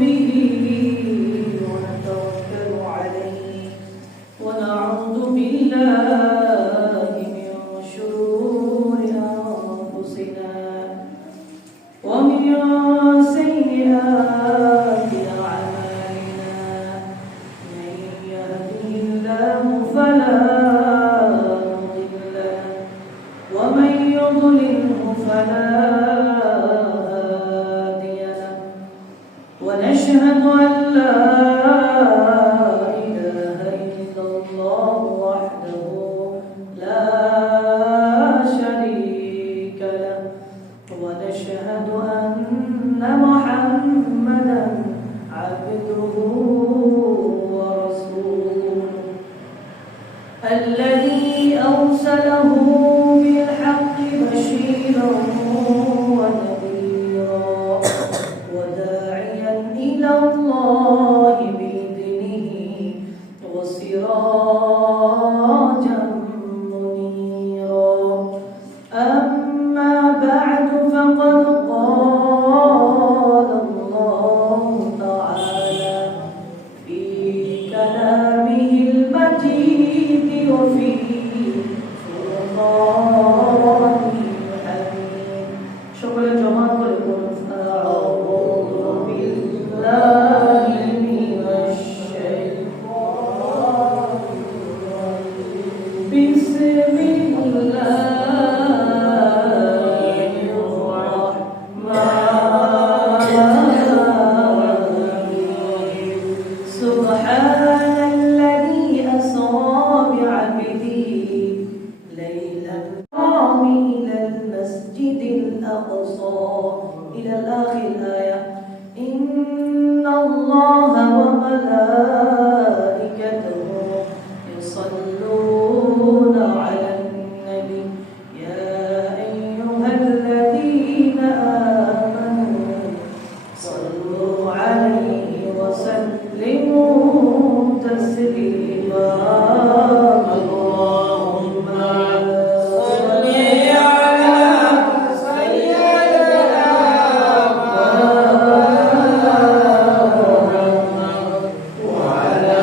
به ونتوكل عليه ونعوذ بالله من شرور أنفسنا ومن سيئات أعمالنا من يهده الله فلا مضل له ومن يضلله فلا هادي له ونشهد أن لا إله إلا الله وحده لا شريك له ونشهد أن محمدا عبده ورسوله الذي أرسله بالحق بشيرا ونذيرا وداعيا إلى الله بإذنه وسراجا منيرا أما بعد فقد قال الله تعالى في كلامه المجيد وفي فرقانه الحميد شكرا جماعة أعوذ بالله من الشيطان بسم سبحان الذي أسرى بعبده ليلا إلى المسجد الأقصى إلى آخر الآية إن الله وملائكته يصلون على النبي يا أيها الذين آمنوا صلوا عليه وسلموا تسليما اللهم صل على سيدنا محمد وعلى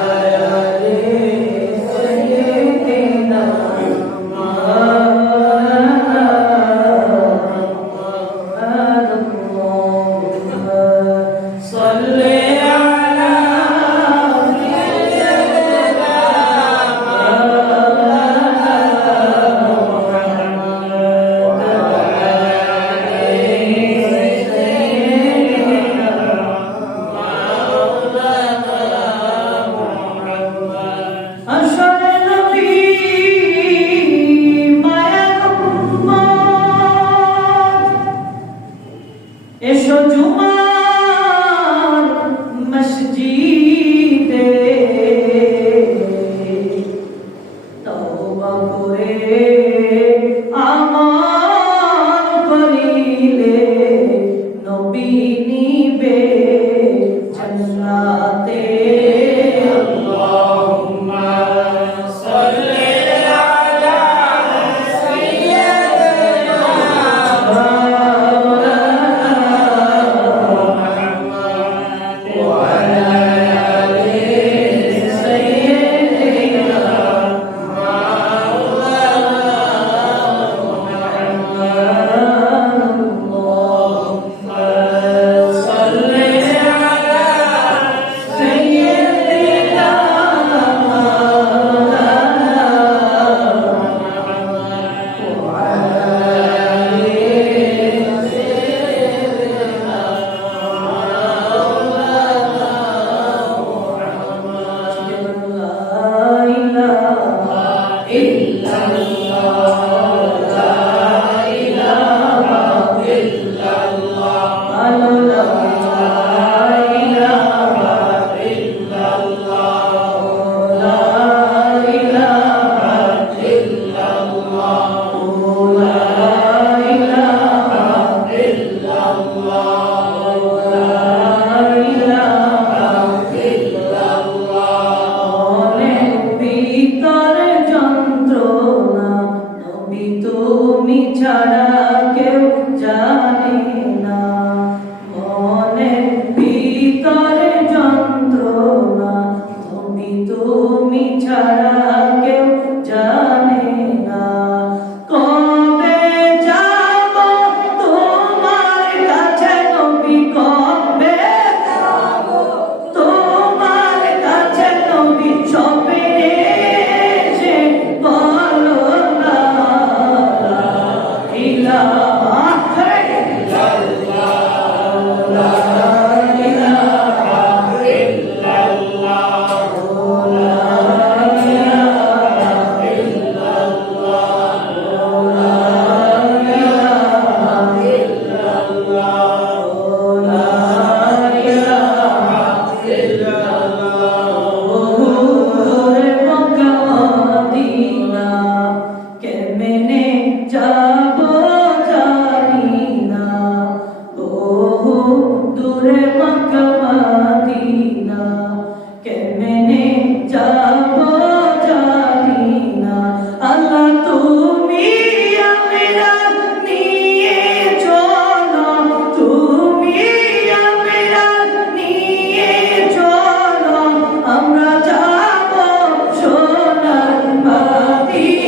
آل سيدنا محمد اللهم صل এসো জুমার মসজিদে তওবা করে আমাল করিলে নবী নিবে জান্নাতে আল্লাহুম্মা সাল্লি আলা সাইয়্যিদিনা ছাড়া কেউ জানে না দূরে মক্কা মদিনা কেমনে যাব জানি না আল্লাহ তুমি আমরা নিয়ে চলো তুমি আমরা নিয়ে চলো আমরা যাব সোনার মদিনা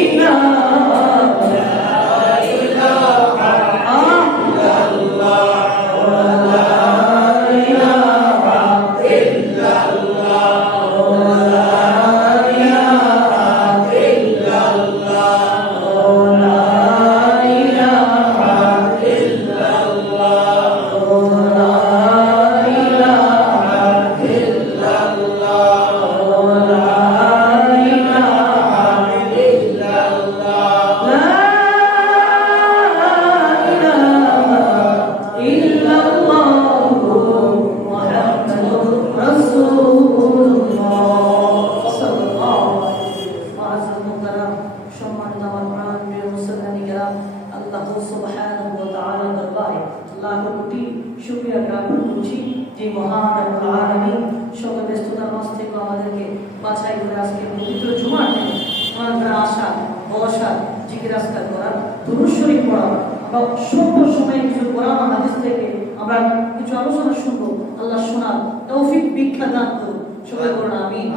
শুকরিয়া জ্ঞাপন করছি যে মহান রব্বুল আলামিন সকল ব্যস্ততার মাঝ থেকে আমাদেরকে বাছাই করে আজকে পবিত্র জুমার দিনে আমাদের আসা বসা জিকির আজকার করা দুরূদ শরীফ পড়া আমরা স্বল্প সময়ে কিছু কোরআন হাদিস থেকে আমরা কিছু আলোচনা শুনবো আল্লাহ শোনার তৌফিক ভিক্ষা দান করুন সবাই বলুন আমিন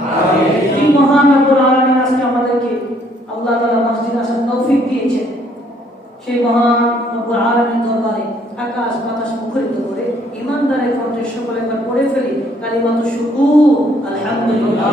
এই মহান রব্বুল আলামিন আজকে আমাদেরকে আল্লাহ তাআলা মসজিদে আসার তৌফিক দিয়েছেন সেই মহান রব্বুল আলামিন দরবারে আকাশ বাতাস মুখরিত করে ইমানদারের কণ্ঠে সকলে একবার পড়ে ফেলি কালিমাতু শুকুর আলহামদুলিল্লাহ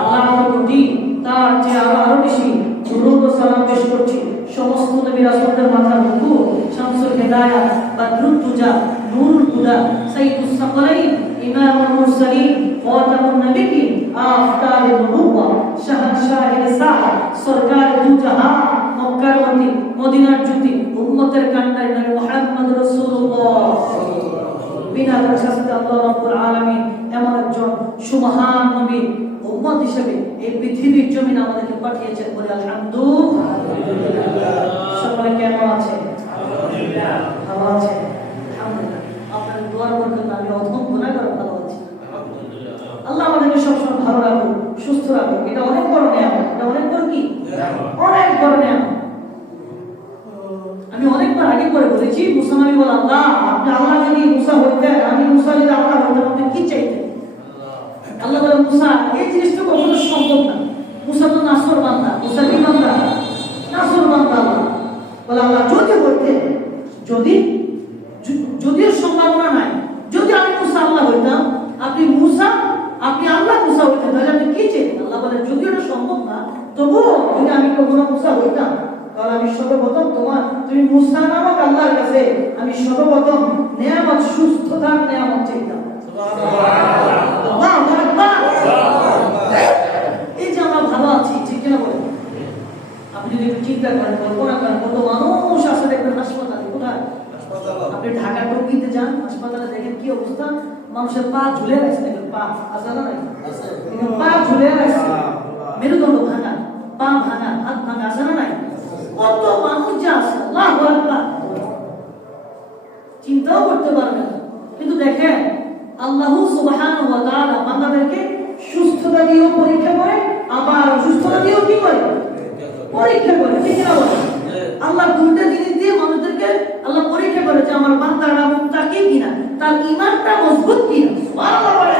আল্লাহর প্রতি তার যে আরো বেশি দুরূদ ও সালাম পেশ করছি সমস্ত নবী রাসূলদের মাথার হুকুম শামসুল হিদায়াত বদরুত তুজা নূরুল হুদা সাইয়্যিদুস সাকলাইন ইমামুল মুরসালিন খাতামুন নবিয়্যিন আফতারুন নবুওয়া শাহনশাহির সাহা সরকার দু জাহান মক্কার মতি মদিনার জ্যোতি উম্মতের কান্ডারি নবী মুহাম্মদ রাসূলুল্লাহ বিনা শাস্তি আল্লাহ রাব্বুল আলামিন এমন একজন সুমহান নবী উম্মত হিসেবে এই পৃথিবীর জমিনে আমাদেরকে পাঠিয়েছেন বলে আলহামদুলিল্লাহ সকলে কেমন আছেন আলহামদুলিল্লাহ ভালো আছেন আলহামদুলিল্লাহ আপনাদের দোয়ার বরকতে আমি অধম গুনাহগার ভালো আছি আলহামদুলিল্লাহ আল্লাহ আমাদেরকে সবসময় ভালো রাখুন সুস্থ রাখুন এটা অনেক বড় নিয়ামত এটা অনেক বড় কি অনেক বড় নিয়ামত আমি অনেকবার আগে করে বলেছি মুসা নবী বলেন আল্লাহ আপনি আল্লাহ যদি মুসা হইতেন আমি মুসা যদি আল্লাহ হইতাম আপনি কি চাইতেন আল্লাহ বলেন মুসা এই জিনিসটা কখনো সম্ভব না মুসা তো নাসর বান্দা মুসা কি বান্দা নাসর বান্দা বলে আল্লাহ যদি হইতেন যদিও সম্ভাবনা নাই যদি আমি মুসা আল্লাহ হইতাম আপনি আল্লাহ মুসা হইতেন তাহলে আপনি কি চাইতেন আল্লাহ বলেন যদিও এটা সম্ভব না তবুও যদি আমি কখনো মুসা হইতাম তাহলে আমি সর্বপ্রথম তুমি মুসা নামক আল্লাহর কাছে আমি সর্বপ্রথম নিয়ামত সুস্থতার নিয়ামত চাইতাম এই যে আমরা ভালো আছি ঠিক কিনা বলেন আপনি যদি চিন্তা করেন কল্পনা করেন কত মানুষ আসলে দেখবেন হাসপাতালে কোথায় আপনি ঢাকা টঙ্গীতে যান হাসপাতালে দেখেন কি অবস্থা মানুষের পা ঝুলে আছে দেখেন পা আছে না নাই পা ঝুলে আছে মেরুদণ্ড ভাঙা পা ভাঙা হাত ভাঙা আছে না নাই কত মানুষ যা আছে আল্লাহু আকবার চিন্তাও করতে পারবে না কিন্তু দেখেন আল্লাহ সুবহানাহু ওয়া তাআলা বান্দাদেরকে সুস্থতা দিয়েও পরীক্ষা করে আবার অসুস্থতা দিয়েও কি করে পরীক্ষা করে ঠিক না বলেন আল্লাহ দুইটা জিনিস দিয়ে মানুষদেরকে আল্লাহ পরীক্ষা করে যে আমার বান্দারা মুত্তাকি কিনা তার ঈমানটা মজবুত কিনা সুবহানাল্লাহ বলে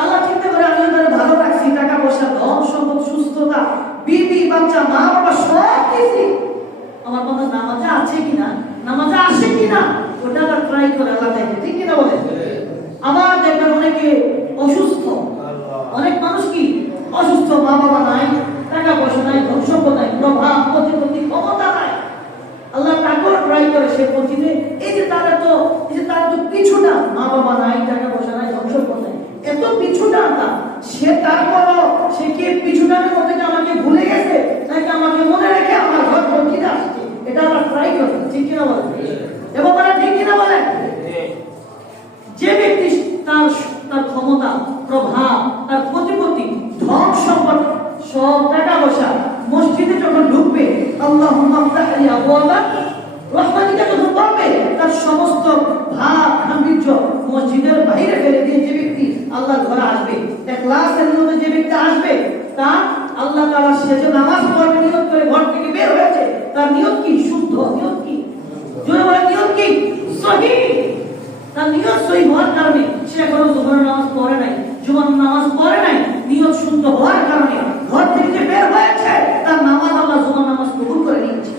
আল্লাহ চিন্তা করে আমি তাদের ভালো রাখছি টাকা পয়সা ধন সম্পদ সুস্থতা বিবি বাচ্চা মা বাবা সব কিছু আমার বাবা নামাজে আছে কিনা নামাজে আসে কিনা ওটা আবার ট্রাই করে আল্লাহ দেখে ঠিক কিনা বলে আবার দেখবেন অনেকে অসুস্থ অনেক মানুষ কি অসুস্থ মা বাবা নাই টাকা পয়সা নাই ধন সম্পদ নাই প্রভাব প্রতিপত্তি ক্ষমতা নাই আল্লাহ তাকেও ট্রাই করে সে পথিতে এই যে তারা তো পিছুটা মা বাবা নাই টাকা পয়সা নাই ধন সম্পদ নাই এত পিছুটা না সে তারপরও সে কি পিছুটার মধ্যে আমাকে ভুলে গেছে নাকি আমাকে মনে রেখে আমার ঘর পথিতে আসছে এটা আমরা ট্রাই করি ঠিক কিনা বলেন এবং বলে ঠিক কিনা বলেন যে ব্যক্তি তার ক্ষমতা প্রভাব তার প্রতিপত্তি ধন সম্পদ সব টাকা পয়সা মসজিদে যখন ঢুকবে আল্লাহুম্মা ফতাহ লি আবওয়াবা রহমাতিকা যখন বলবে তার সমস্ত ব্যক্তি আসবে তার আল্লাহ তাআলা সে যে নামাজ পড়বে নিয়ত করে ঘর থেকে বের হয়েছে তার নিয়ত কি শুদ্ধ, নিয়ত কি জোরে বলে নিয়ত কি সহিহ। তার নিয়ত সহিহ হওয়ার কারণে সে এখনো জোহরের নামাজ পড়ে নাই, জুমার নামাজ পড়ে নাই, নিয়ত শুদ্ধ হওয়ার কারণে ঘর থেকে যে বের হয়েছে তার নামাজ আল্লাহ জুমার নামাজ কবুল করে নিয়েছে।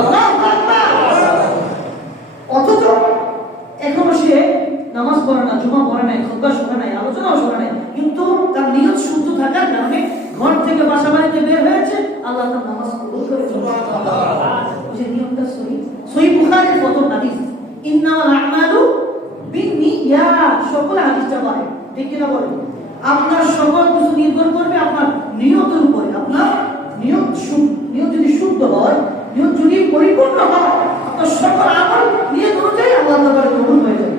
আল্লাহু আকবার। অথচ এখনো সে নামাজ পড়ে না, জুমা পড়ে নাই, খুতবা শোনে নাই, আলোচনাও শোনে নাই, কিন্তু তার নিয়ত শুদ্ধ থাকার কারণে ঘর থেকে বাসা বাড়িতে বের হয়েছে, আল্লাহ তার নামাজ কবুল করে যে নিয়তটা সহিহ। সহিহ বুখারীর প্রথম হাদিস, ইন্নামাল আমালু বিন্নিয়াত, সকল হাদিসটা বলে ঠিক কিনা বলে আপনার সকল কিছু নির্ভর করবে আপনার নিয়তের উপরে। আপনার নিয়ত যদি শুদ্ধ হয়, নিয়ত যদি পরিপূর্ণ হয়, আপনার সকল আমল নিয়ত অনুযায়ী আল্লাহ তাআলা কবুল হয়ে যাবে।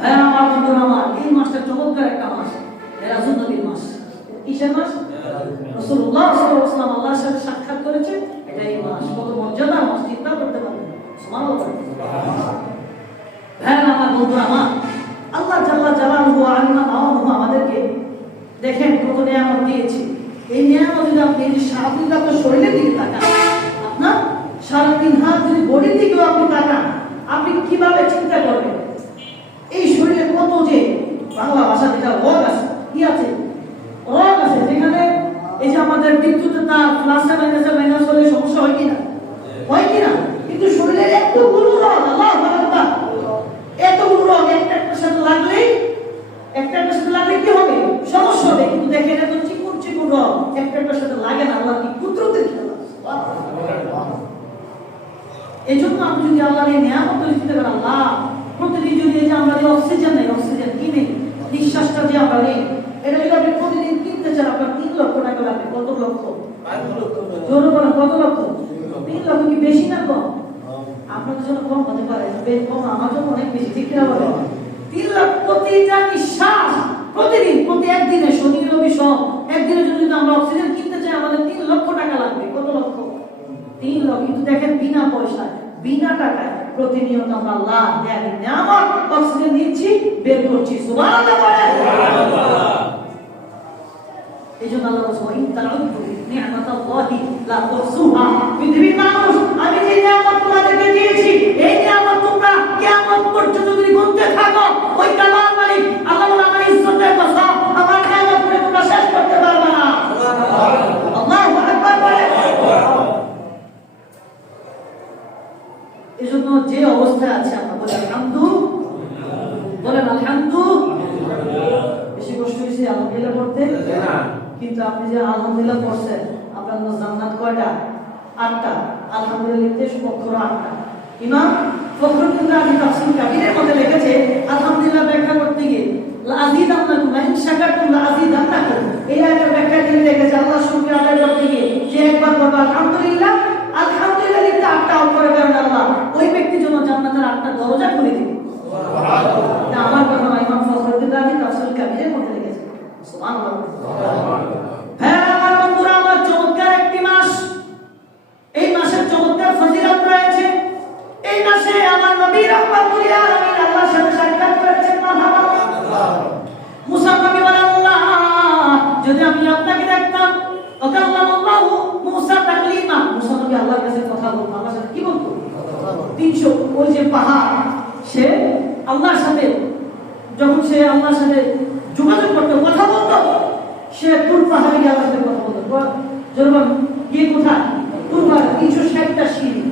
হ্যাঁ আমার বন্ধুরা, আমার এই মাসটা চমৎকার একটা মাস, রাসূল নবীর মাস। কিসের মাস? রাসূলুল্লাহ সাল্লাল্লাহু আলাইহি ওয়াসাল্লাম আল্লাহর সাথে সাক্ষাৎ করেছে, এটা এই মাস। কত মর্যাদার মাস, চিন্তা করতে পারবেন। সুবহানাল্লাহ। হ্যাঁ আমার বন্ধুরা, আমার আল্লাহ জাল্লা জালালুহু আল্লাহ আমাদেরকে দেখেন কত নিয়ামত দিয়েছে। এই নিয়ামত যদি আপনি এই যে সারাদিন আপনার শরীরের দিকে তাকান, আপনার সারাদিন হাত যদি বডির দিকেও আপনি তাকান, আপনি কিভাবে চিন্তা করবেন এই শরীরে কত যে বাংলা ভাষা যেটা রোগ আছে, কি আছে রোগ আছে, যেখানে এই যে আমাদের বিদ্যুতের তার প্লাসে মাইনাস হলে সমস্যা হয় কিনা, হয় কিনা, কিন্তু শরীরের এতগুলো রোগ, আল্লাহু আকবার, এতগুলো রোগ একটার সাথে লাগলে কি হবে, সমস্যা হবে। কিন্তু দেখেন এত চিকুন চিকুন রোগ একটার সাথে লাগে না, আল্লাহ কি কুদরতের খেলা। এই জন্য আপনি যদি আল্লাহর এই নিয়ামত চিন্তা করেন, আল্লাহ প্রতিদিন যদি এই যে আমরা অক্সিজেন নেই, অক্সিজেন কিনে নিঃশ্বাসটা যে আমরা নেই, এটা যদি আপনি প্রতিদিন কিনতে চান আপনার 3 লক্ষ টাকা লাগবে। কত লক্ষ? 5 লক্ষ। জোরে বলেন কত লক্ষ? 3 লক্ষ। কি বেশি না কম? আপনাদের জন্য কম হতে পারে, বেশ কম, আমার জন্য অনেক বেশি, ঠিক কিনা বলেন? 3 লক্ষ প্রতিটা নিঃশ্বাস, প্রতিদিন, প্রতি একদিনে, শনি রবি সব একদিনে যদি আমরা অক্সিজেন কিনতে চাই আমাদের 3 লক্ষ টাকা লাগবে। কত লক্ষ? 3 লক্ষ। কিন্তু দেখেন বিনা পয়সায়, বিনা টাকায় প্রতিনিয়ত আমরা আল্লাহ দেয়া নিয়ামত অক্সিজেন নিচ্ছি, বের করছি। সুবহানাল্লাহ বলেন। এইজন্য আল্লাহ বলেন তাআউযু নি'মাতাল্লাহি লা তুহসুহা। পৃথিবীর মানুষ, আমি যে নিয়ামত তোমাদেরকে দিয়েছি এই নিয়ামত তোমরা কিয়ামত পর্যন্ত যদি গুনতে থাকো, ওই কালাম মালিক আল্লাহ বলে আমার ইজ্জতের কথা, আমার নিয়ামত তোমরা শেষ করতে পারবে না। সুবহানাল্লাহ। আল্লাহু আকবার বলেন। এজন্য যে অবস্থায় আছে আমরা বলি আলহামদুলিল্লাহ, বলেন আলহামদুলিল্লাহ। বেশি কষ্ট হয়েছে আলহামদুলিল্লাহ পড়তে না, কিন্তু আপনি যে আলহামদুলিল্লাহ পড়ছেন, আপনার জান্নাত কয়টা? 8টা। আলহামদুলিল্লাহ লিখতে অক্ষর 8টা। ইমাম ফখরুদ্দিন রাজি তাফসীর কাবীরের মধ্যে লিখেছে আলহামদুলিল্লাহ ব্যাখ্যা করতে গিয়ে লাযিদান্নাকুম ওয়া ইন শাকারতুম লাযিদান্নাকুম, এই আয়াতের ব্যাখ্যা দিয়ে লিখেছে আল্লাহ শুকরিয়া আদায় করতে গিয়ে যে একবার বলবে আলহামদুলিল্লাহ, আলহামদুলিল্লাহ লিখতে 8টা অক্ষরের কারণে আল্লাহ ওই ব্যক্তির জন্য জান্নাতের 8টা দরজা খুলে দিবে। সুবহানাল্লাহ। আমার কথা না, ইমাম ফখরুদ্দিন রাজি তাফসীর কাবীরের মধ্যে লিখেছে। সুবহানাল্লাহ। হ্যাঁ আমার বন্ধুরা, আমার চমৎকার একটি মাস, এই মাসের চমৎকার ফজিলত রয়েছে। এই মাসে আমার নবী রাহমাতুল লিল আলামিন আল্লাহর সাথে সাক্ষাৎ করেছেন। মারহাবা। মুসা নবী বলেন আল্লাহ যদি আমি আপনাকে দেখতাম, ওয়াকাল্লামাল্লাহু মুসা তাকলিমা, মুসা নবী আল্লাহর কাছে কথা বলতো, আল্লাহর সাথে কি বলতো? 300 ওই যে পাহাড়, সে আল্লাহর সাথে যখন সে আল্লাহর সাথে যোগাযোগ করতো, কথা বলতো, সে তুর পাহাড়ে গিয়ে আল্লাহর সাথে কথা বলতো। যখন গিয়ে কোথায়? তুর পাহাড়ে 360টা সিঁড়ি।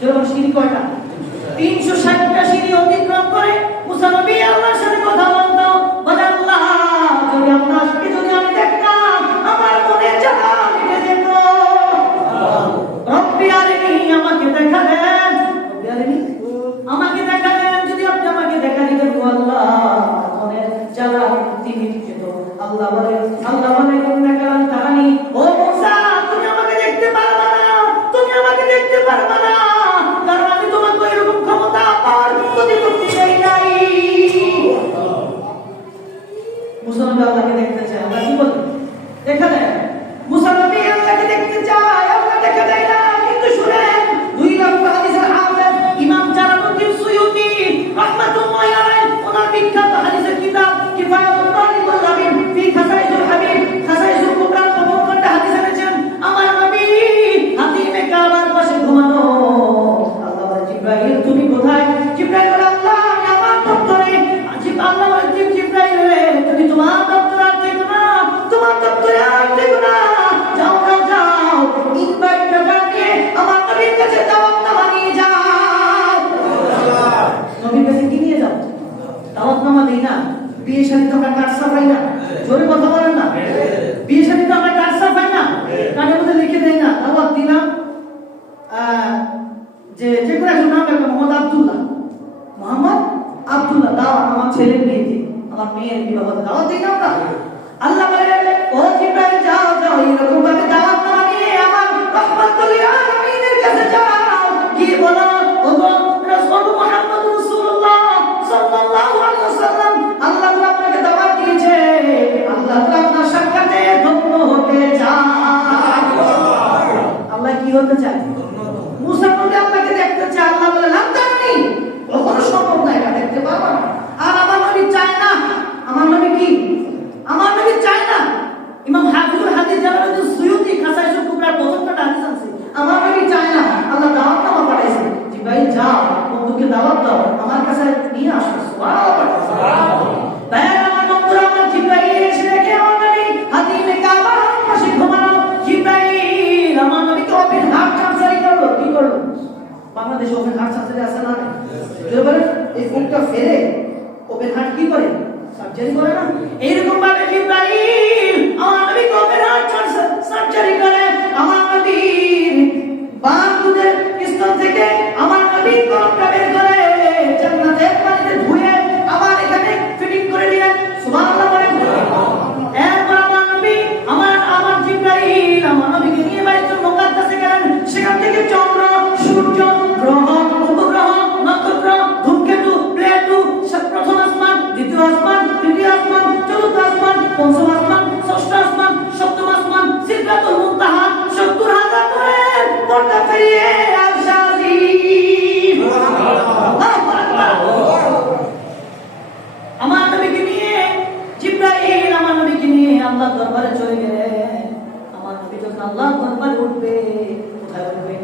যখন সিঁড়ি কয়টা? 360টা সিঁড়ি অতিক্রম করে মুসা নবী আল্লাহর সাথে কথা বলতো। বলে আল্লাহ যদি আপনাকে যদি আমি দেখতাম আমার মনে জানা মিটে যেত। রব্বি আরিনি, আমাকে দেখা দেন। রব্বি আরিনি, আমাকে দেখা দেন। যদি আপনি আমাকে দেখা দিতেন আল্লাহ মনে জানা মিটে যেত। আল্লাহ বলে ইন্নাকা তারানি, ও মুসা তুমি আমাকে দেখতে পারবে না, তুমি আমাকে দেখতে পারবে না, কারণ আমি তোমাকে এরকম ক্ষমতা পাওয়ার প্রতিপত্তি দেই নাই। জিবরাইল তুমি কোথায়? জিবরাইল বলে আল্লাহ আমি আমার দপ্তরে। আল্লাহ বলে জিবরাইল রে তুমি তোমার দপ্তরে আর দেখো না, তোমার দপ্তরে আর দেখো না, যাও যাও যাও ইনভাইটটা জানিয়ে আমার নবীর কাছে দাওয়াতনামা নিয়ে যাও। নবীর কাছে কি নিয়ে যাও? দাওয়াতনামা দেই না? বিয়ে শাদী তো আমরা কার্ড ছাপাই না, জোরে কথা বলেন না। বিয়ে শাদী তো আমরা কার্ড ছাপাই না, কার্ডের মধ্যে লিখে দেই না দাওয়াত দিলাম যে কোনো একজন নাম একটা মোহাম্মদ আব্দুল্লাহ দাওয়াত আমার ছেলের বিয়েতে, আমার মেয়ের বিবাহ দাওয়াত দিই না আমরা। আল্লাহ বলে ও জিবরাইল যাও যাও এরকম ভাবে দাওয়াতনামা নিয়ে আমার রহমাতুল লিল আলামিনের কাছে যাও, গিয়ে বলো ওগো রাসূল মুহাম্মদ রাসূলুল্লাহ সাল্লাল্লাহু আলাইহি ওয়াসাল্লাম আল্লাহ তাআলা আপনাকে দাওয়াত দিয়েছে, আল্লাহ তাআলা আপনার সাক্ষাতে ধন্য হতে চায়। আল্লাহ কি হতে চায়? মুসা নবী আল্লাহকে দেখতে চায়। আল্লাহ বলে লামতানি, কখনো সম্ভব না, এটা দেখতে পারবা না। আর আমার নবী চায় না। আমার নবী কি? আমার নবী চায় না। ইমাম হাফিজুল হাদিস জালালউদ্দিন সুয়ুতি খাসাইসুল কুবরার প্রথমটা হাদিস আছে, আমার নবী চায় না। আল্লাহ দাওয়াতনামা পাঠাইছে, জিবরাইল যাও বন্ধুকে দাওয়াত দাও, আমার কাছে নিয়ে আসো। সুবহানাল্লাহ। তাই আমার বন্ধুরা আমার জিবরাইল এসে দেখে আমার নবী হাতিমে কাবার পাশে ঘুমানো। জিবরাইল আমার নবীকে ওপেন হার্ট সার্জারি করলো। কি করলো? বাংলাদেশে ওপেন হার্ট সার্জারি আছে না? বলে এই ফুটটা ফেলে ওপেন হার্ট কি করে? সার্জারি করে না? এইরকম ভাবে জিবরাইল আমার নবীকে ওপেন হার্ট সার্জারি করে। আমার নবীর বাম দুধের স্তন থেকে আমার নবী কলমটা বের করে জান্নাতের পানিতে ধুয়ে আমার এখানে ফিটিং করে দিলেন। সুবহানাল্লাহ বলেন। এরপর আমার নবী আমার জিবরাইল আমার নবীকে নিয়ে বাইতুল মুকাদ্দাসে গেলেন। সেখান থেকে চন্দ্র, সূর্য, গ্রহ, উপগ্রহ, নক্ষত্র, ধূমকেতু, প্লেটু, প্রথম আসমান, দ্বিতীয় আসমান, তৃতীয় আসমান, চতুর্থ আসমান, পঞ্চম আসমান, ষষ্ঠ আসমান, সপ্তম আসমান, সিদরাতুল মুনতাহা, ৭০,০০০ নূরের পর্দা পেরিয়ে আরশ আজিম। আমার নবীকে নিয়ে জিবরাইল আমার নবীকে নিয়ে আল্লাহর দরবারে চলে গেলেন। আমার নবী যখন আল্লাহর দরবারে উঠবে, কোথায় উঠবে?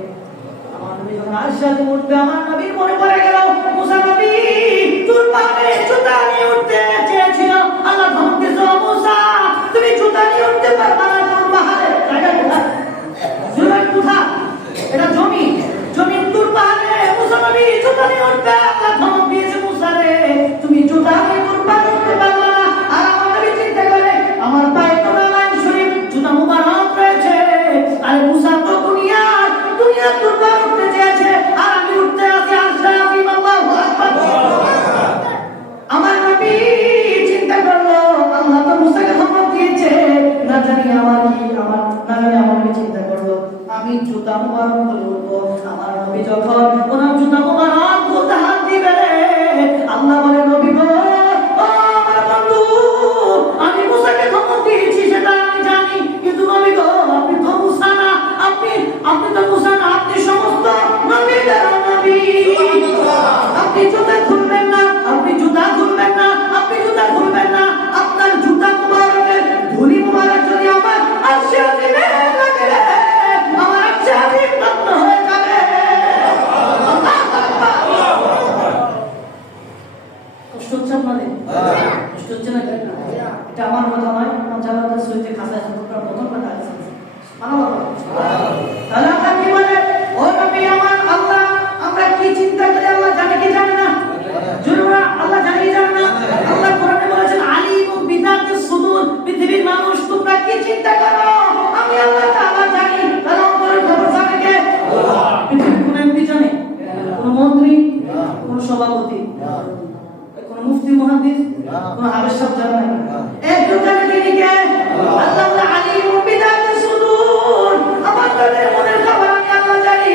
আমার নবী যখন আরশ আজিম উঠবে, আমার নবীর মনে পড়ে গেল মুসা নবী তোর পায়ে জুতা নিয়ে উঠতে চেয়েছিল। আল্লাহ ধমক দিয়েছে, মুসা তুমি জুতা নিয়ে উঠতে পারবে না, তোর পাহাড়ে জায়গা কোথায়? জুতা কোথায়? এটা জমি, জমিন তোর পাহাড়ে মুসা নবী জুতা নিয়ে উঠবে। আল্লাহ ধমক দিয়েছে, মুসা রে তুমি জুতা নিয়ে তোর পায়ে উঠতে পারবে না। আর আমার নবী চিন্তা করে আমার পায়ে তো নারায়ণ শরীফ জুতা মুবারক রয়েছে। আর মুসা তো দুনিয়া তোর পায়ে উঠতে চেয়েছে, আর আমি উঠতে আছি আরশ আজিম। আল্লাহু আকবার। আমার নবী চিন্তা করলো আল্লাহ তো মুসাকে ধমক দিয়েছে, না জানি আমার নবী চিন্তা করলো আমি জুতা মুবারক বলে উঠবো। আমার নবী যখন ওনার জুতা মুবারক বলতে হাত দিবে, আল্লাহ বলে নবী গো ও আমার বন্ধু আমি মুসাকে ধমক দিয়েছি সেটা আমি জানি, কিন্তু নবী গো আপনি তো মুসা না, আপনি তো মুসা না, আপনি সমস্ত নবীদের নবী। আপনি জুতা খুলবেন না, আপনি জুতা খুলবেন না, আপনি জুতা খুলবেন না। আপনার জুতা মুবারকের ধুলি মুবারক যদি আমার আরশ আজিমে লাগে, আমার আরশ আজিম রত্ন হয়ে যাবে। কষ্ট হচ্ছে আপনাদের? কষ্ট হচ্ছে না? এটা আমার কথা নয়, আমার জালালার সহিতে খাসায় সুবহানাল্লাহ প্রথম কথা আছে। সুবহানাল্লাহ। তাহলে আমরা কি বলে ও নবী আমার আল্লাহ আমরা কি চিন্তা করি আল্লাহ জানে কি জানে না? জরুরা আল্লাহ জানে কি জানে না? আল্লাহ কোরআনে বলেছেন আলিমুম বিযাতিস সুদূর, পৃথিবীর মানুষ তোমরা কি চিন্তা করো আমি আল্লাহ তাআলা জানি। তাহলে অন্তরের খবর জানে কে? আল্লাহ। পৃথিবীর কোন এমপি জানে? কোন মন্ত্রী? কোন সভাপতি? কোন মুফতি মুহাদ্দিস? কোন হাফেজ সাহেব জানে না? একজন জানে তিনি কে? আল্লাহ বলে আলিমুম বিযাতিস সুদূর, আমাদের মনের খবর আমি আল্লাহ জানি।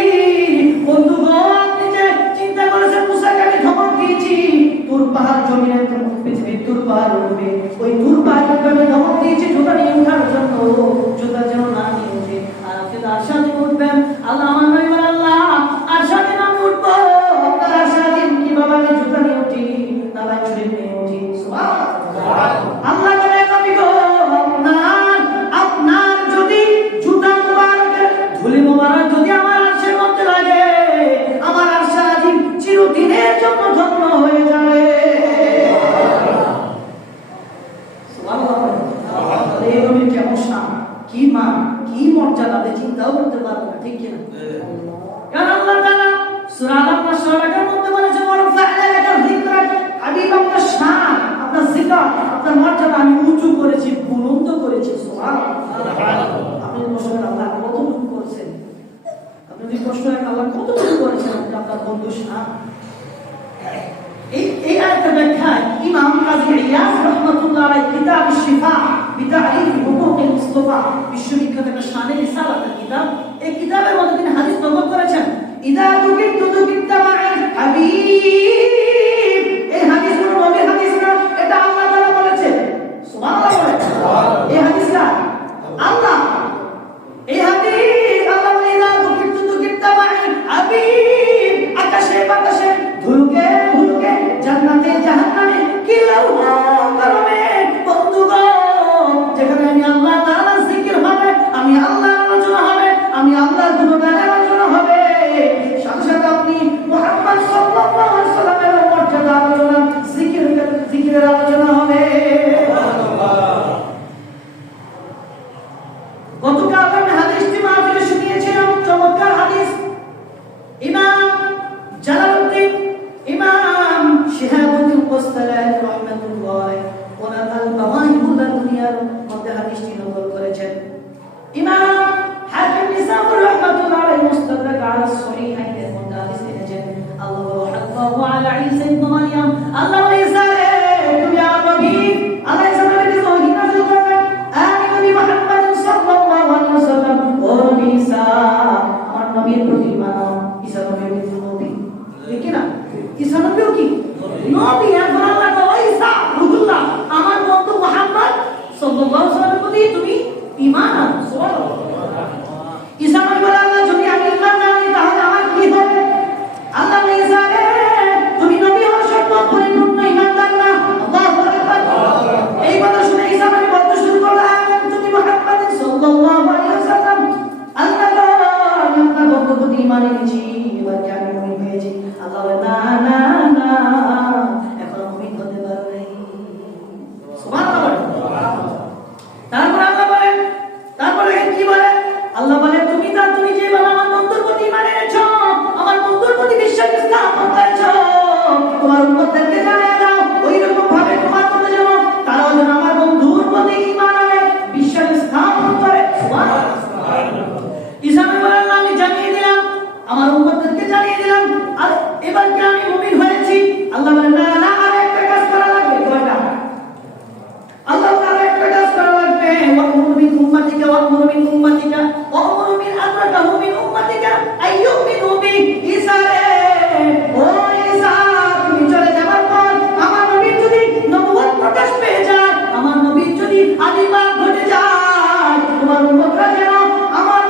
বন্ধু গো আপনি যে চিন্তা করেছেন মুসাকে আমি ধমক দিয়েছি, তোর পাহাড় জমিনে পৃথিবীর তোর পাহাড় উঠবে, ওই তোর পাহাড়কে আমি ধমক দিয়েছি জুতা নিয়ে উঠার জন্য, জুতা যেন না নিয়ে উঠে। আর আপনি তো আরশ আজিম উঠবেন। আল্লাহ আমার নবী বলে আল্লাহ আরশ আজিম আমি উঠবো, আপনার আরশ আজিম কিভাবে আমি জুতা নিয়ে উঠি, নারায়ণ শরীফ নিয়ে উঠি। সুবহানাল্লাহ। আল্লাহ বলে নবী গো আপনার যদি জুতা মুবারকের ধুলি মুবারক যদি আমার আরশের মধ্যে লাগে, আমার আরশ আজিম চিরদিনের জন্য ধন্য হয়ে যাবে। এই নবীর কেমন শান, কি মান, কি মর্যাদা, আপনি চিন্তাও করতে পারবেন না, ঠিক কিনা? কারণ আল্লাহ তাআলা সূরা আল-নাস এর মধ্যে বলেছেন ওয়ারফা'না লাকা যিকরাক, হাবিব আপনার শান, আপনার জিকর, আপনার মর্যাদা আমি উঁচু করেছি, বুলন্দ করেছি। সুবহানাল্লাহ। আপনি প্রশ্ন করেন আল্লাহ কতটুকু করেছেন? আপনি যদি প্রশ্ন করেন আল্লাহ কতটুকু করেছেন, আপনি আপনার বন্ধু শান। এই আয়াতের ব্যাখ্যায় ইমাম কাজী ইয়াস রাহমাতুল্লাহ আলাইহি কিতাব আশ-শিফা বিতারিফ হুকুকিল মুস্তাফা, বিশ্ববিখ্যাত একটা শানে রিসালাতের কিতাব, এই কিতাবের মধ্যে তিনি হাদিস নকল করেছেন। ইদা দুকিতু দুকিতা মা'আল হাবিব, এই হাদিসগুলো নবীর হাদিস না, এটা আল্লাহ তাআলা বলেছেন। সুবহানাল্লাহ বলেন। এই হাদিসটা আল্লাহ, এই হাদিস আল্লাহ বলে ইদা দুকিতু দুকিতা মা'আল হাবিব, আকাশে বাতাসে ধুলকে ধুলকে জান্নাতে জাহান্নামে কি লাউহা করবে বন্ধুগণ, যেখানে আমি আল্লাহ তাআলার জিকির হবে, আমি আল্লাহর আলোচনা হবে, আমি আল্লাহর গুণগানের আলোচনা হবে, সাথে সাথে আপনি মুহাম্মদ সাল্লাল্লাহু আলাইহি ওয়াসাল্লামের মর্যাদা আলোচনা, জিকিরের আলোচনা হবে। গতকাল আমি হাদিসটি মাহফিলে শুনিয়েছিলাম, চমৎকার হাদিস। ইমাম জালালউদ্দিন ইমাম শিহাবুদ্দিন কোস্তালানি রাহমাতুল্লাহ ওনার আল-মাওয়াহিবুল দুনিয়ার মধ্যে হাদিসটি নকল করেছেন। ইমাম হাকিম নিসাবুর রাহমাতুল্লাহ আলাইহি মুস্তাদরাক আলা সহিহাইনের মধ্যে হাদিস এনেছেন। আল্লাহ রাহমাতুল্লাহ আলা ঈসা ইবনে মারইয়াম, আল্লাহ ঈসা রে তুমি আমার নবী, আল্লাহ ঈসা নবীকে ওহী নাযিল করলেন, আমি নবী মুহাম্মদ সাল্লাল্লাহু আলাইহি ওয়াসাল্লাম, ও নবী ঈসা আমার নবীর প্রতি ঈমান। ঈসা নবী নবী, ঠিক না? ঈসা নবীও কি নবী? এখন আল্লাহ কয় ঈসা রূহুল্লাহ, আমার বন্ধু মুহাম্মদ সাল্লাল্লাহু আলাইহি ওয়াসাল্লামের প্রতি তুমি ঈমান আনো। সুবহানাল্লাহ। ঈসা নবী বলে আল্লাহ যদি আমি ঈমান না আনি তাহলে আমার কি হবে? আল্লাহ বলে ঈসা রে তুমি নবী হওয়ার শর্ত পরিপূর্ণ ঈমানদার না। আল্লাহু আকবার। এই কথা শুনে ঈসা নবী বলতে শুরু করলেন তুমি মুহাম্মদ সাল্লাল্লাহু আলাইহি ওয়াসাল্লাম, আল্লাহ আমি আপনার বন্ধুর প্রতি ঈমান এনেছি, এবার কি আমি মুমিন হয়েছি? আল্লাহ বলে না না না, এখনো মুমিন হতে পারো নাই। সুবহানাল্লাহ। তারপর আল্লাহ বলেন, তারপরে কি বলে? আল্লাহ বলে তুমি যেভাবে আমার বন্ধুর প্রতি ঈমান এনেছো, আমার বন্ধুর প্রতি বিশ্বাস স্থাপন করেছো, তোমার উম্মতদেরকে জানিয়ে দাও ওই রকম ভাবে তোমার মধ্যে যেন তারাও যেন আমার বন্ধুর প্রতি ঈমান আনে, বিশ্বাস স্থাপন করে। সুবহানাল্লাহ। ঈসা নবী বলেন আমি জানিয়ে দিলাম, আমার উম্মতদেরকে জানিয়ে দিলাম, আর এবার কি আমি মুমিন হয়েছি? আল্লাহ বলেন না না, আর একটা কাজ করা লাগবে। কয়টা? আল্লাহ তাআলা একটা কাজ করা লাগবে। ওয়া'মুরু বিল উম্মাতিকা ওয়া'মুরু বিল উম্মাতিকা ওয়া'মুরু মিন আদরাকাহু মিন উম্মাতিকা আইয়ুমিনু বি। ঈসা রে ও ঈসা তুমি চলে যাবার পর আমার নবীর যদি নবুয়ত প্রকাশ পেয়ে যায়, আমার নবীর যদি আবির্ভাব ঘটে যায়, তোমার উম্মতরা যেন আমার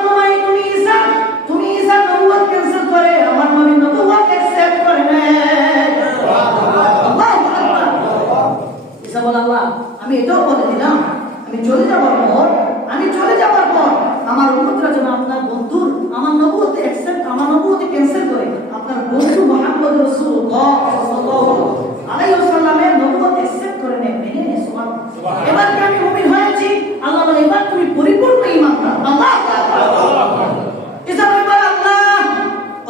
তুমি ঈসা নবুয়ত ক্যান্সেল করে আমার নবীর নবুয়ত অ্যাকসেপ্ট করে নেয়। আল্লাহু আকবার। ঈসা বলে আল্লাহ আমি এটাও বলে দিলাম আমি চলে যাবার পর আমার উম্মতরা যেন আপনার বন্ধুর আমার নবুয়ত অ্যাকসেপ্ট, আমার নবুয়ত ক্যান্সেল করে আপনার বন্ধু মুহাম্মদ রাসূলুল্লাহ সাল্লাল্লাহু আলাইহি ওয়াসাল্লামের নবুয়ত অ্যাকসেপ্ট করে নেয়, মেনে নেয়। সুবহানাল্লাহ। এবার কি আমি মুমিন হয়েছি? আল্লাহ বলে এবার তুমি পরিপূর্ণ ঈমানদার। আল্লাহু আকবার। ঈসা নবী বলে আল্লাহ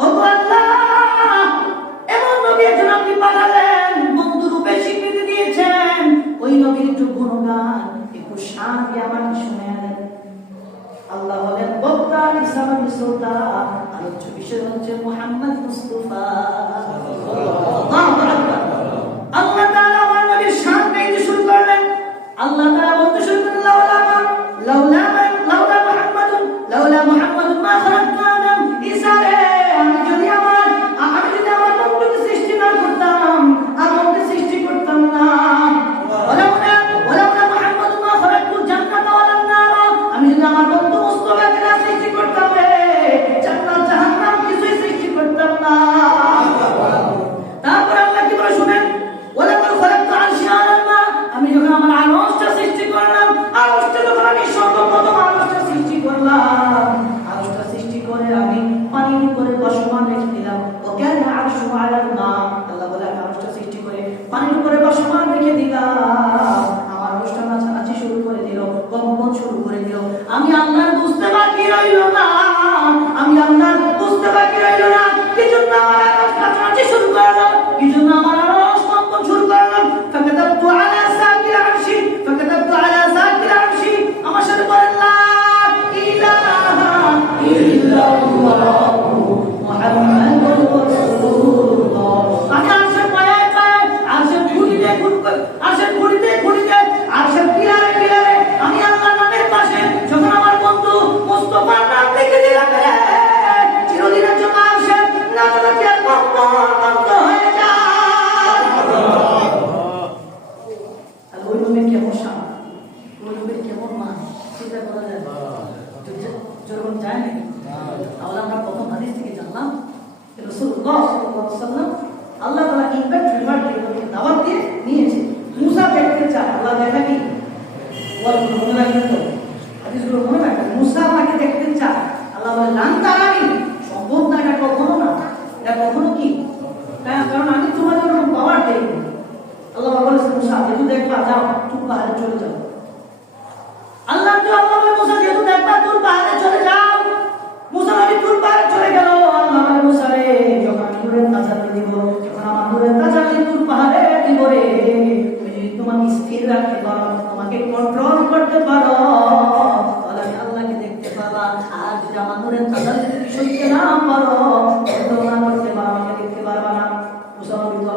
ও আল্লাহ এমন নবী একজন আপনি পাঠালেন, বন্ধু রূপে স্বীকৃতি দিয়েছেন, ওই নবীর একটু গুণগান একটু শান দিয়ে আমাকে শোনায় দেন। আল্লাহ বলেন বক্তা ঈসা নবী শ্রোতা, আলোচ্য বিষয় হচ্ছে মুহাম্মদ মুস্তাফা। আল্লাহু আকবার। আল্লাহ তাআলা আমার নবীর শান গাইতে শুরু করলেন। আল্লাহ তাআলা বলতে শুরু করলেন লাউলা মুহাম্মাদুন মা খালাকতু আদম। ঈসা রে আমি যদি আমার বন্ধুকে সৃষ্টি না করতাম, আদমকে সৃষ্টি করতাম না। ওয়ালাউলা মুহাম্মাদুন মা খালাকতুল জান্নাতা ওয়ালান নার, আমি যদি আমার বন্ধু মুস্তাফাকে না সৃষ্টি করতাম রে, জান্নাত জাহান্নাম কিছুই সৃষ্টি করতাম না। ইনফ্যাক্ট ফেভার দিয়ে দাওয়াত দিয়ে নিয়েছে। মুসা দেখতে চায়, আল্লাহ দেখানি মনে রাখবেন তো, হাদিসগুলো মনে রাখবেন। মুসা আমাকে দেখতে চায়, আল্লাহ বলে লান তারানি, সম্ভব না, এটা কখনো না, এটা কখনো কি, কারণ আমি তোমাদের ওরকম পাওয়ার দেই। আল্লাহ বলেছে মুসা যেহেতু দেখবা যাও তুমি পাহাড়ে চলে যাও। আল্লাহ বলে মুসা যেহেতু দেখবা তুমি পাহাড়ে চলে যাও। মুসা নবী তুর পাহাড়ে চলে গেল। আল্লাহ বলে মুসা রে যখন আমি নূরের তাজাল্লি দিব, যখন আমার নূরের তাজাল্লি তুর পাহাড়ে দিব রে, তুমি যদি তোমাকে স্থির রাখতে পারো, তোমাকে কন্ট্রোল করতে পারো, তাহলে আমি আল্লাহকে দেখতে পাবা। আর যদি আমার নূরের তাজাল্লি তুমি সইতে না পারো, কন্ট্রোল না করতে পারো, আমাকে দেখতে পারবা না। মুসা নবী তো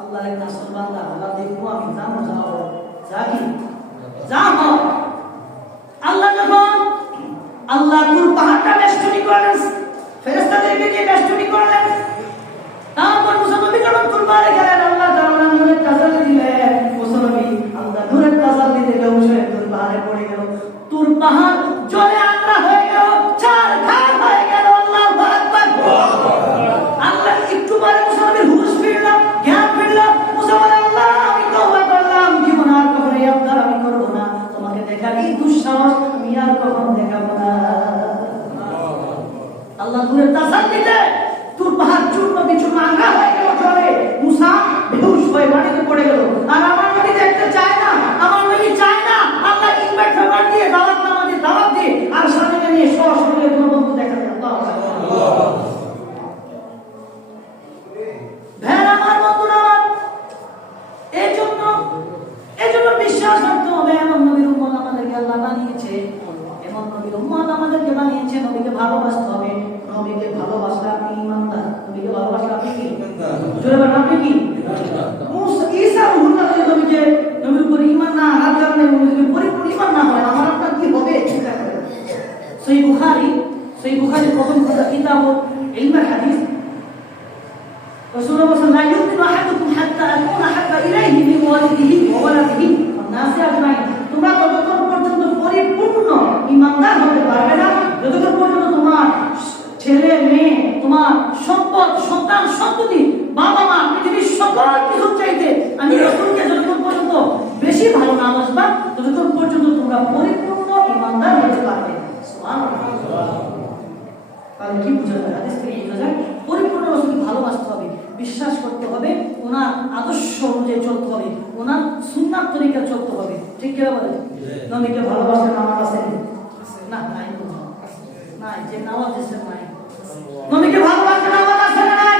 আল্লাহর এক নাসর বান্দা, আল্লাহ দেখবো আমি, যাবো যাও যা কি যাও। আল্লাহ যখন আল্লাহ তুর পাহাড়টা বেষ্টনী করলেন, ফেরেশতাদেরকে দিয়ে বেষ্টনী করলেন, তারপর মুসা নবী যখন তুর পাহাড়ে গেলেন, আল্লাহ তাআলা নূরের তাজাল্লি দিলেন। মুসা নবী আল্লাহ নূরের তাজাল্লি দিলে উঠে তুর পাহাড়ে পড়ে গেল। তুর পাহাড় জ্বলে আল্লাহ হয়ে গেল, চার ভাগ হয়ে গেল। আল্লাহু আকবার। আল্লাহ একটু পরে মুসা নবীর হুঁশ ফিরল, জ্ঞান ফিরল। মুসা বলে আল্লাহ আমি তওবা করলাম, জীবন আর কখনো এই আবদার আমি করব না, তোমাকে দেখার এই দুঃসাহস আমি আর কখনো দেখাবো না। আল্লাহ নূরের তাজাল্লিতে তুর পাহাড় চূর্ণ বিচূর্ণ আঙ্গা হয়ে গেল জ্বলে। মুসা বেহুশ হয়ে মাটিতে পড়ে গেল। আর আমার নবী দেখতে চায় না, আমার নবী চায় না। আল্লাহ ইনভাইট ফেভার দিয়ে দাওয়াত দিয়ে আর সাথে নিয়ে সরাসরি কোনো বন্ধু দেখা যায়। বিশ্বাস রাখতে হবে এমন নবীর উম্মত আমাদেরকে আল্লাহ বানিয়েছে, এমন নবীর উম্মত আমাদেরকে বানিয়েছে। নবীকে ভালোবাসতে হবে। নবীকে ভালোবাসলে আপনি ঈমানদার, নবীকে ভালোবাসলে আপনি কি জোরে বলেন, আপনি কি মুসা ঈসা রুহুল্লাহ নবীর উপর ঈমান না আনার কারণে নবীর পরিপূর্ণ ঈমান না হয়, আমার আপনার কি হবে চিন্তা করেন। সহিহ বুখারী প্রথম কিতাব ইলমুল হাদিস, রাসূলুল্লাহ সাল্লাল্লাহু আলাইহি ওয়াসাল্লাম লা ইয়াহদুকুম হাত্তা আকুনা হাত্তা ইলাইহি মিন ওয়ালিদিহি ওয়া ওয়ালাদিহি ওয়ান নাসি আজমাইন। তোমরা ততক্ষণ পর্যন্ত পরিপূর্ণ ঈমানদার হতে পারবে না যতক্ষণ পর্যন্ত তোমার ছেলে মেয়ে, তোমার সম্পদ, সন্তান সন্ততি, বাবা মা, পৃথিবীর সকল কিছু চাইতে আমি রাসূলকে যতক্ষণ পর্যন্ত বেশি ভালো না বাসবা ততক্ষণ পর্যন্ত তোমরা পরিপূর্ণ ঈমানদার হতে পারবে। সুবহানাল্লাহ। তাহলে কি বোঝা যায়? হাদিস থেকে বোঝা যায় পরিপূর্ণ রাসূলকে ভালোবাসতে হবে, বিশ্বাস করতে হবে, ওনার আদর্শ অনুযায়ী চলতে হবে, ওনার সুন্নাত তরিকা চলতে হবে। ঠিক কি বলে? নবীকে ভালোবাসলে নামাজ আছে না? নাই, নাই, যে নামাজ আছে নাই। নবীকে ভালোবাসলে নামাজ আছে না? নাই।